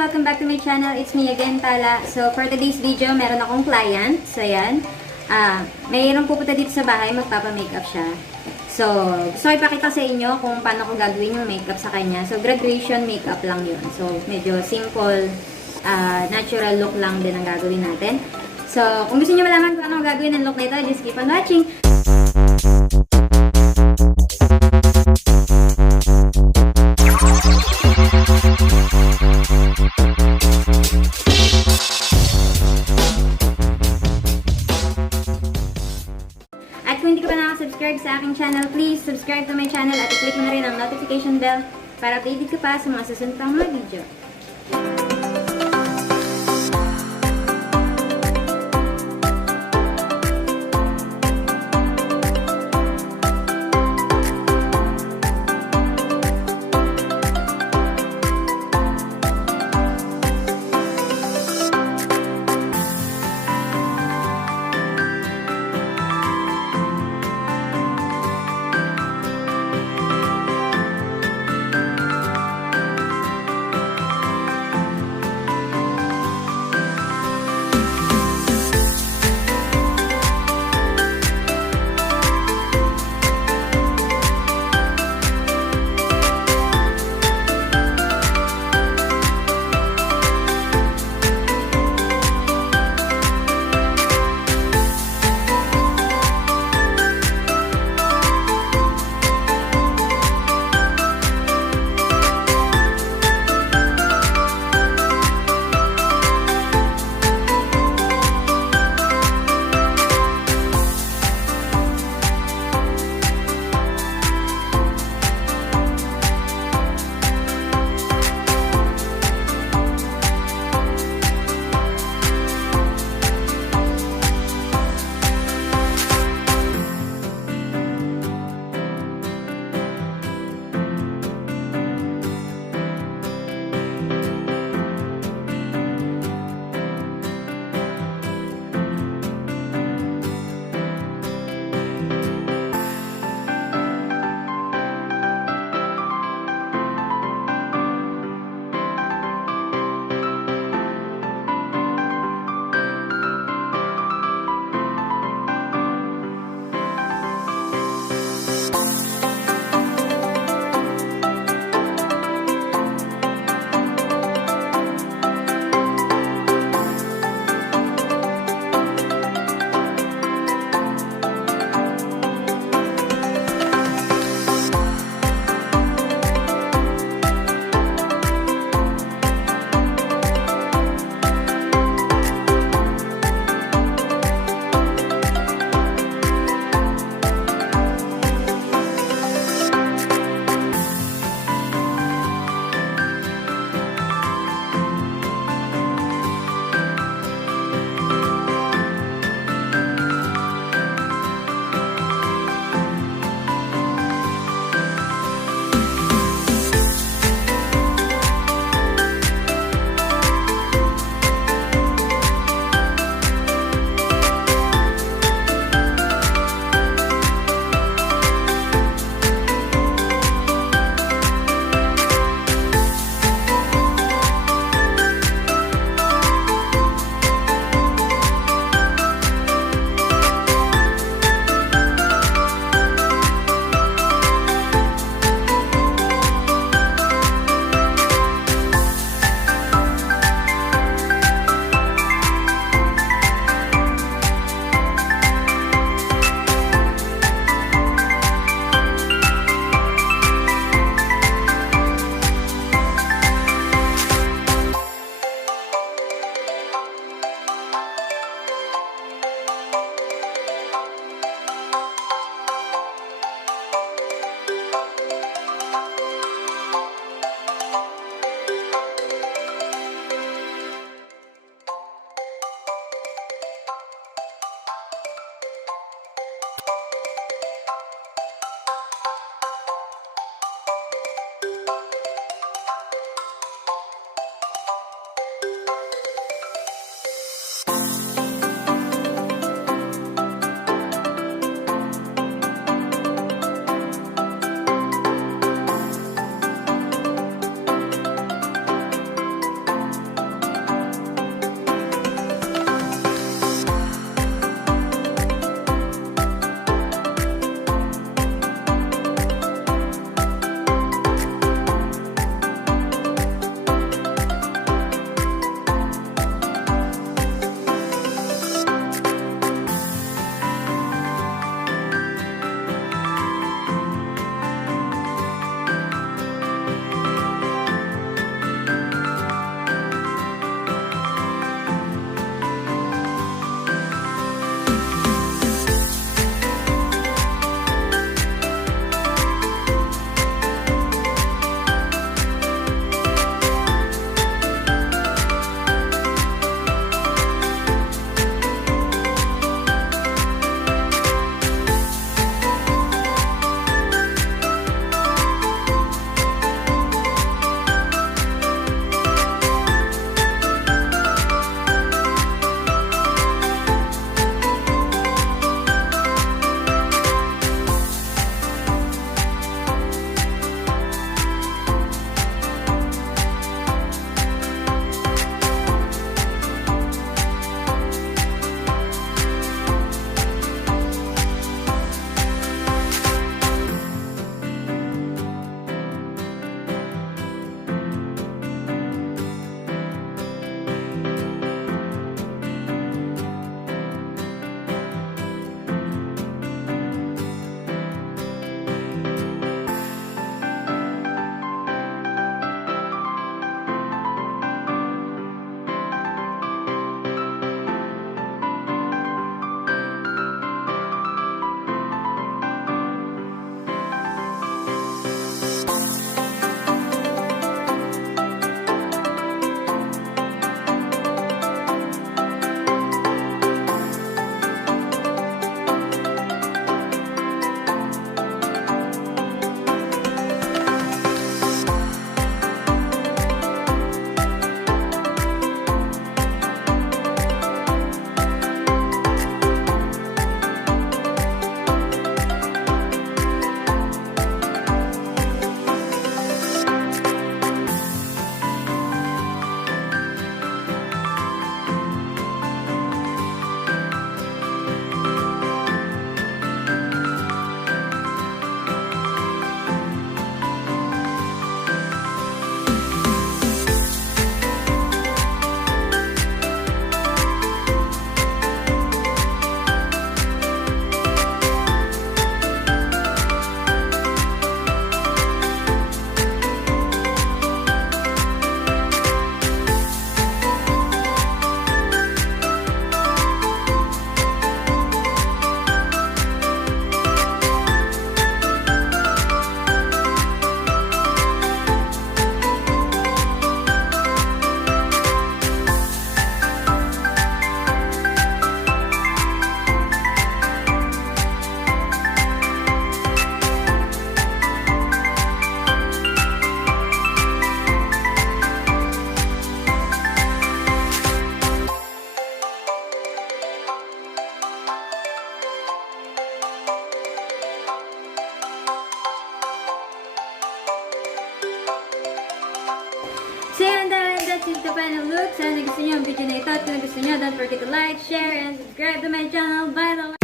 Welcome back to my channel. It's me again, Tala. So, for today's video, meron akong client. So, yan. Mayroong pupunta dito sa bahay, magpapa-makeup siya. So, gusto ko ipakita sa inyo kung paano ko gagawin yung makeup sa kanya. So, graduation makeup lang yun. So, medyo simple, natural look lang din ang gagawin natin. So, kung gusto niyo malaman kung ano gagawin ng look nito, just keep on watching. At kung hindi ka pa nakasubscribe sa aking channel, please subscribe to my channel at i-click mo na rin ang notification bell para updated ka pa sa mga susunod pang mga video. watching the final look. Sana gusto niyo ang video na ito. At kung gusto niyo, don't forget to like, share, and subscribe to my channel. Bye!